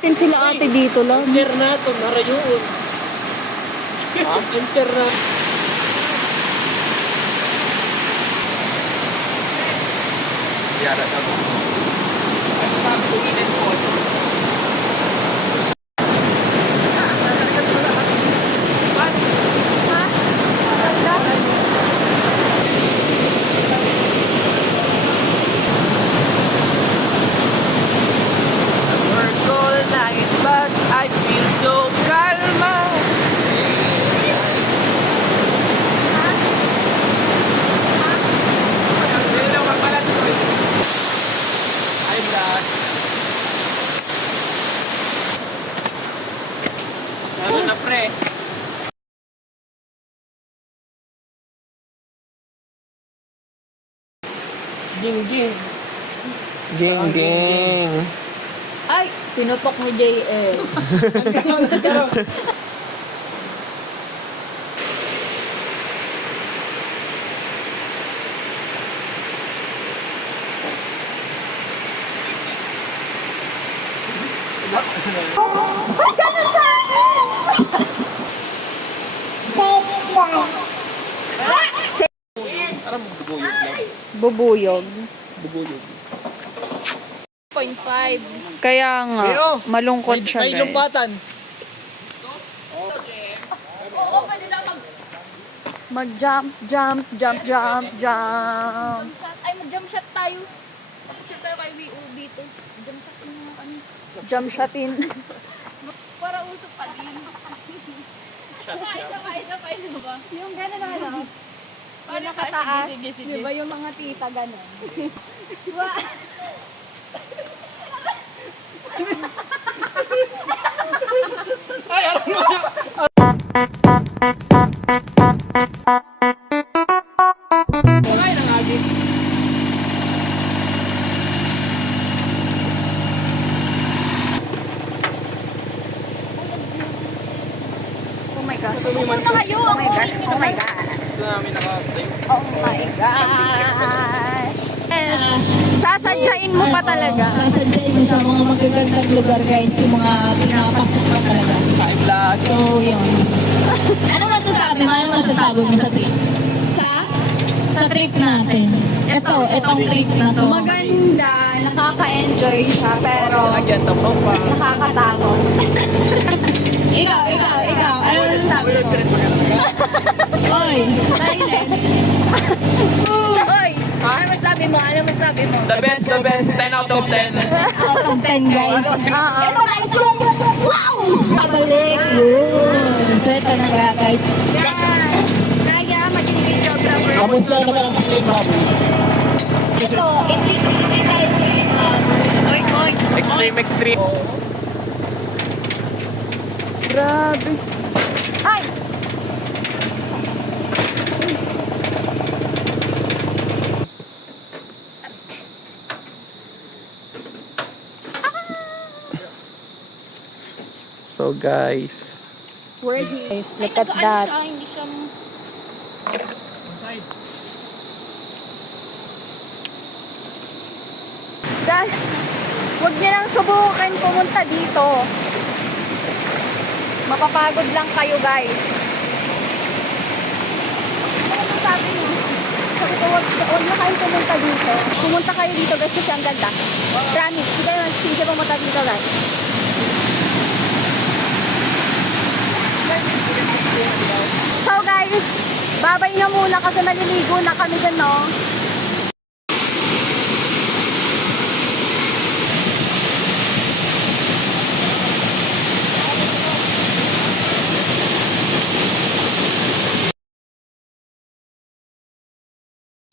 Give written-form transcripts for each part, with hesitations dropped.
natin sila ate dito lang. Internato, narayoon. Internato. Yara na mo. Ano ba ang tuminin po? I feel so calma. Hello, kapalat ko. I'm Dad. Ano na pre? Ging, ging. Ging, ging. Ay, pinutok ni JL. Parang bubuyog lang. Bubuyog. Bubuyog. 0.5. Kaya nga, malungkot siya May guys. lumpatan. Mag-jump, jump, jump, jump, jump. Ay, mag-jump shot tayo. Picture tayo kay WU dito. Jump shot mo naman kami. Jump shotin. Para uso pa din. Isa pa. Yung gano'n na ano, Paano nakataas. Sige, sige. Di ba yung mga tita gano'n? Ay, nangagi. Oh my God. Pumunta kayo. Oh my gosh. Oh my God. Tsunami nakatayo. Oh my gosh. Yes. Sasadyain mo pa talaga. Sasadyain mo sa mga magagandang lugar guys, yung mga pinapasok ka talaga. Time lapse. So, yun. Ano masasabi mo? Ano masasabi mo sa trip? Sa trip natin. Itong trip na to. Maganda, nakaka-enjoy siya, pero Lagyan to po pa. nakakatakot. Ikaw. Ano masasabi mo? Oy, silent. Hoy! Ano masabi mo? Ano masabi mo? The best. 10 out of 10. Out of 10 guys. Oo. Ito guys, yung wow! Pabalik, yun. So, ito na nga guys. Kaya, maging videographer. Kamusta naman ang pili bravo? Ito, hindi tayo Extreme. Grabe. Ay! So guys, Where he is. Look at Nag-ano that. siya, hindi siya... Guys, huwag niyo nang subukan pumunta dito. Mapapagod lang kayo, guys. Ano sabi niyo? Sabi ko, huwag na kayong pumunta dito. Pumunta kayo dito, guys, kasi ang ganda. Promise, hindi kayo magsisisi pumunta dito, guys. So, guys, babay na muna kasi naliligo na kami dyan, no?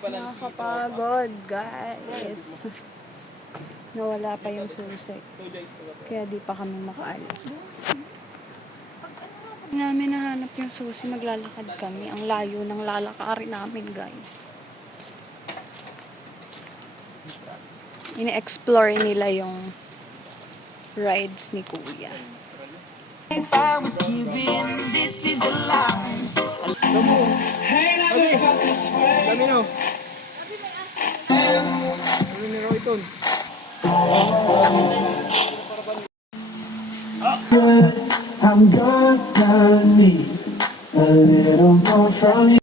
Nakakapagod, guys. Nawala pa yung susi. Kaya di pa kami makaalis. Hindi namin nahanap yung susi. Naglalakad kami. Ang layo ng lalakarin namin, guys. Ine-explore nila yung rides ni Kuya. Lamino. Lamino ito. I'm gonna need a little more from you.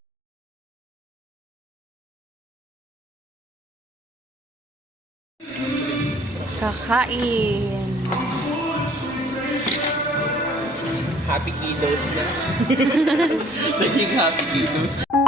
Kakain. Happy kilos na. Naging happy kilos.